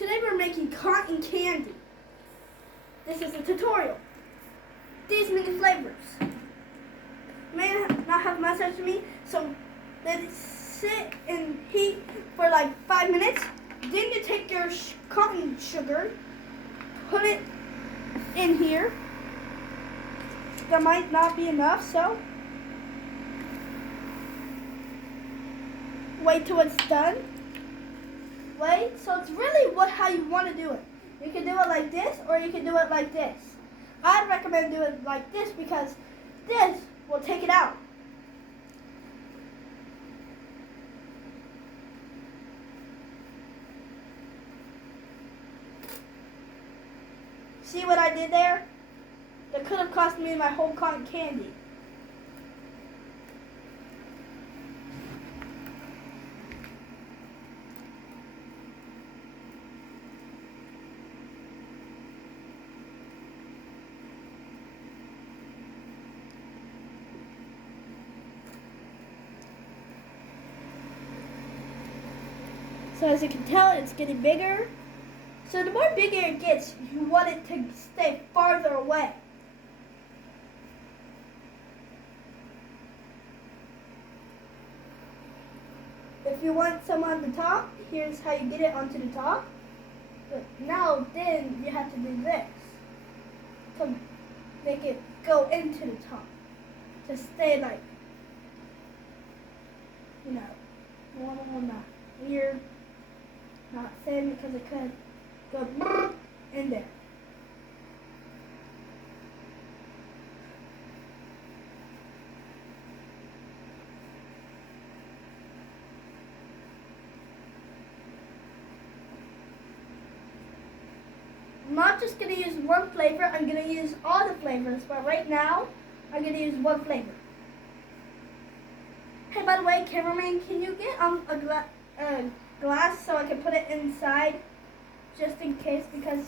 Today we're making cotton candy. This is a tutorial. These many flavors. You may not have much to me, so let it sit and heat for like 5 minutes. Then you take your cotton sugar, put it in here. That might not be enough, so wait till it's done. Wait, so it's really how you want to do it. You can do it like this, or you can do it like this. I'd recommend doing it like this because this will take it out. See what I did there? That could have cost me my whole cotton candy. So as you can tell, it's getting bigger. So the more bigger it gets, you want it to stay farther away. If you want some on the top, here's how you get it onto the top. But now then you have to do this to make it go into the top. To stay like, not weird, not thin because it could go in there. I'm not just going to use one flavor, I'm going to use all the flavors, but right now, I'm going to use one flavor. Hey, by the way, cameraman, can you get a glass so I can put it inside, just in case, because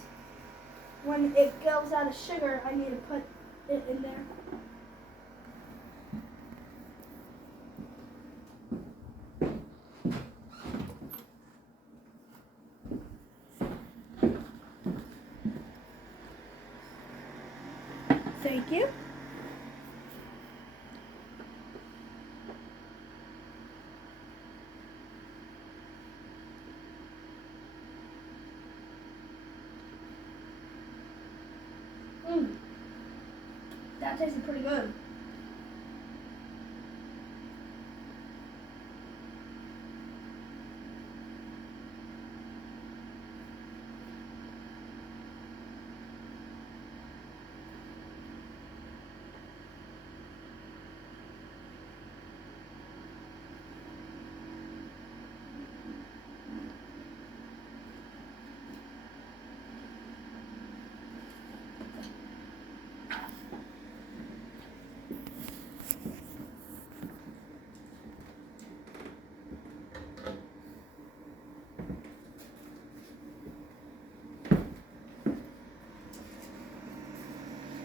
when it goes out of sugar, I need to put it in there. Thank you. That tasted pretty good.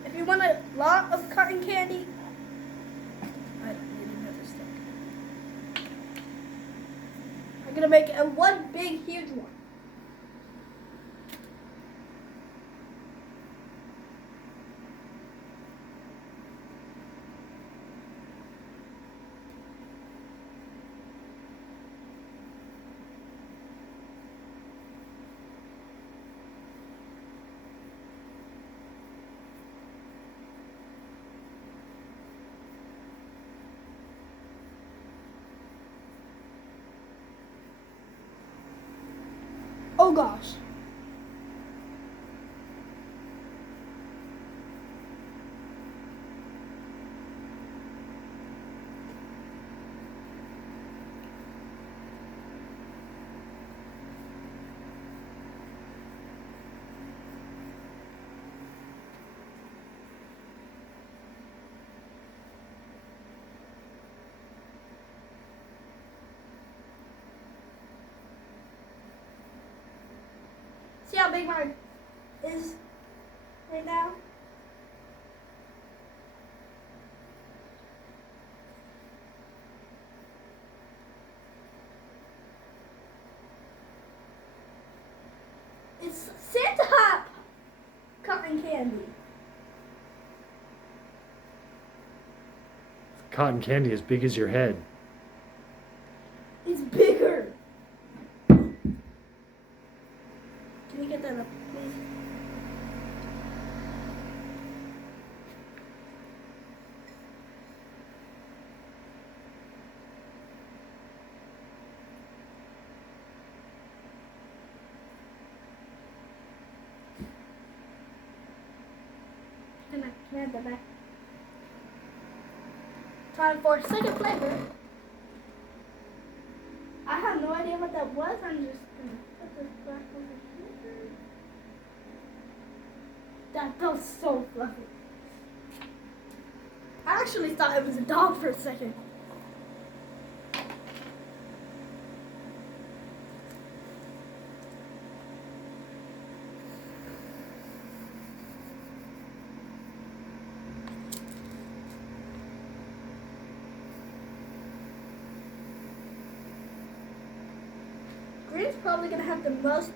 If you want a lot of cotton candy, I don't need another stick. I'm gonna make one big, huge one. Oh gosh. See how big mine is right now? It's Santa Hop cotton candy. Cotton candy as big as your head. It's bigger. Can you get that up, please? Can I have that back? Time for second flavor. I have no idea what that was. I'm just gonna put this back over here. That felt so fluffy. I actually thought it was a dog for a second. Green's probably gonna have the most.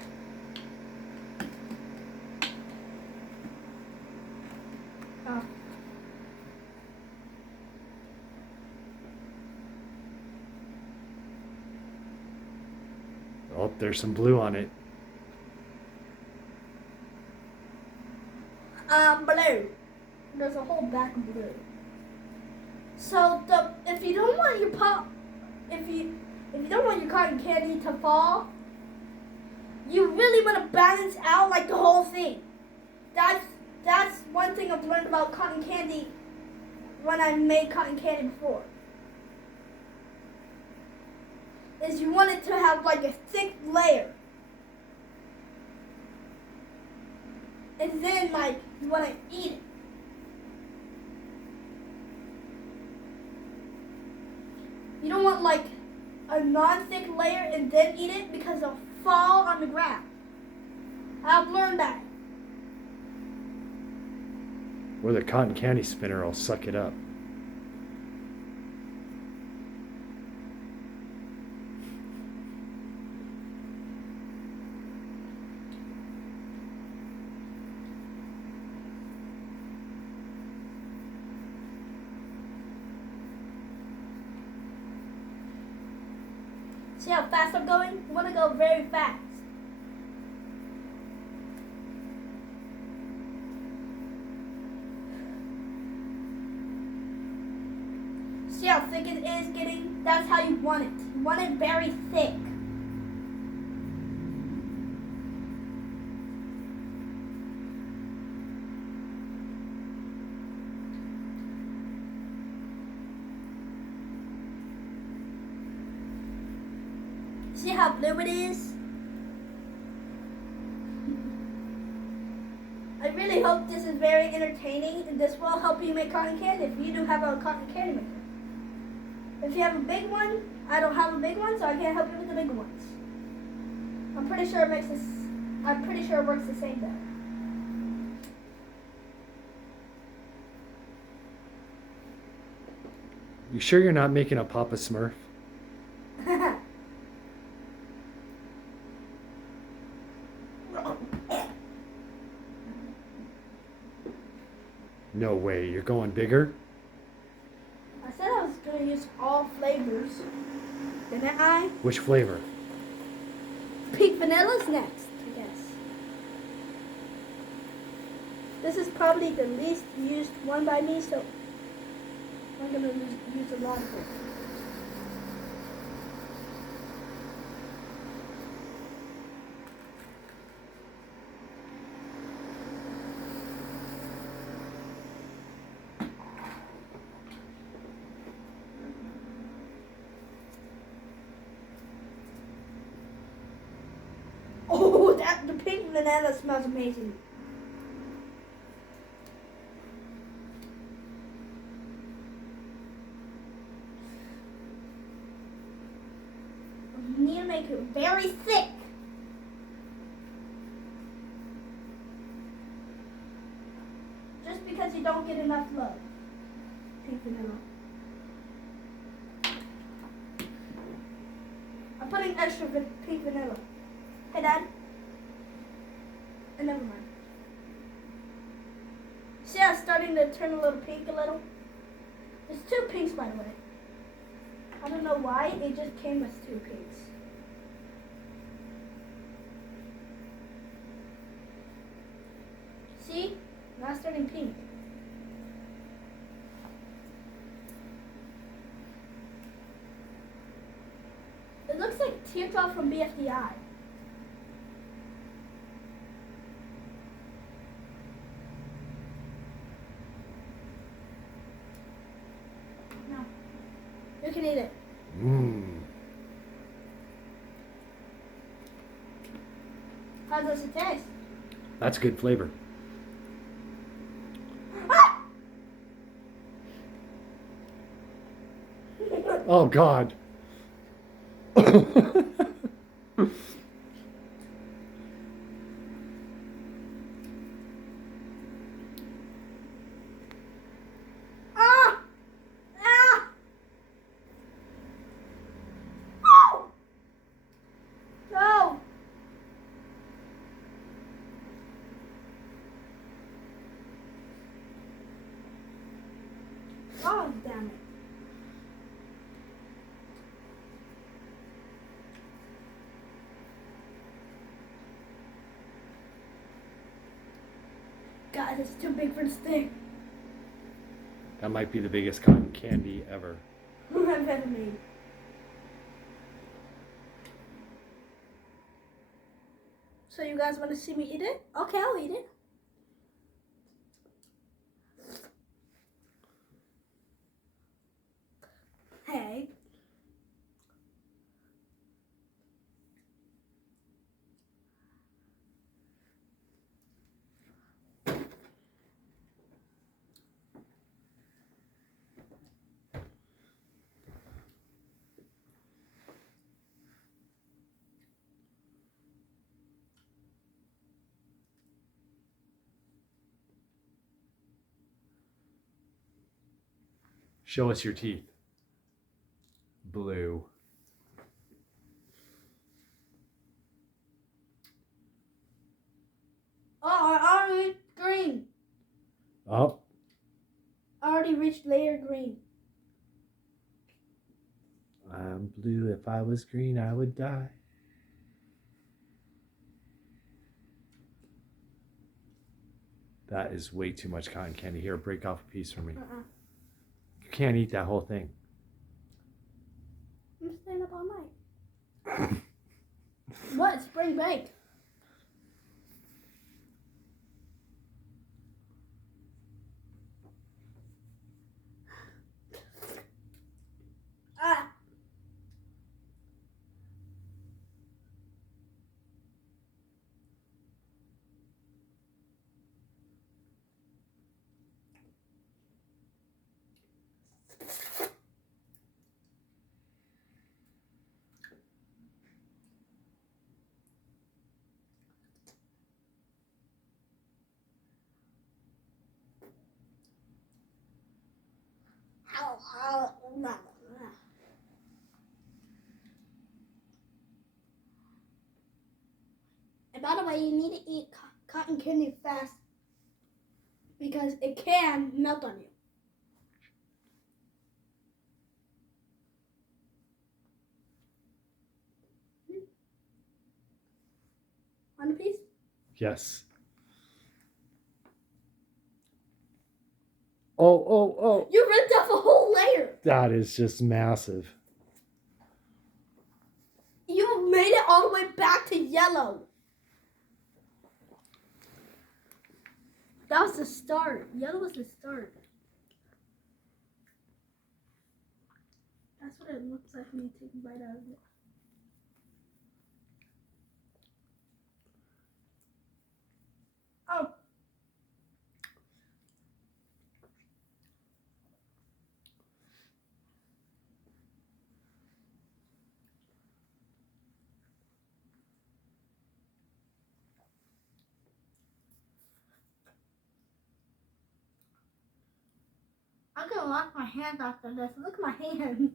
Oh. Oh, there's some blue on it. Blue. There's a whole back of blue. So if you don't want your if you don't want your cotton candy to fall, you really want to balance out like the whole thing. That's one thing I've learned about cotton candy when I made cotton candy before. Is you want it to have like a thick layer. And then like you want to eat it. You don't want like a non-thick layer and then eat it because it'll fall on the ground. I've learned that. Or the cotton candy spinner will suck it up. See how fast I'm going? You want to go very fast. See how thick it is getting? That's how you want it. You want it very thick. See how blue it is? I really hope this is very entertaining and this will help you make cotton candy if you do have a cotton candy maker. If you have a big one, I don't have a big one, so I can't help you with the big ones. I'm pretty sure it works the same though. You sure you're not making a Papa Smurf? No way, you're going bigger? I said I was going to use all flavors. Didn't I? Which flavor? Pink vanilla's next, I guess. This is probably the least used one by me, so I'm going to use a lot of it. Oh, the pink vanilla smells amazing. You need to make it very thick. Just because you don't get enough love. Pink vanilla. I'm putting extra pink vanilla. Hey, Dad. Never mind. See how it's starting to turn a little pink a little? There's two pinks, by the way. I don't know why, it just came as two pinks. See? Now it's turning pink. It looks like Teardrop from BFDI. No. You can eat it. Mmm. How does it taste? That's good flavor. Ah! Oh, God. Ah! Ah! Oh! No! Oh, damn it. Guys, it's too big for the stick. That might be the biggest cotton candy ever. I've ever made. So you guys want to see me eat it? Okay, I'll eat it. Hey. Show us your teeth. Blue. Oh, I already reached green. Oh, I already reached layer green. I'm blue. If I was green, I would die. That is way too much cotton candy. Here, break off a piece for me. You can't eat that whole thing. I'm staying up all night. What? Spring break. Ah. And by the way, you need to eat cotton candy fast because it can melt on you. Want a piece? Yes. Oh. You ripped off a whole layer. That is just massive. You made it all the way back to yellow. That was the start. Yellow was the start. That's what it looks like when you take a bite out of it. Oh. I'm gonna wash my hands after this. Look at my hand.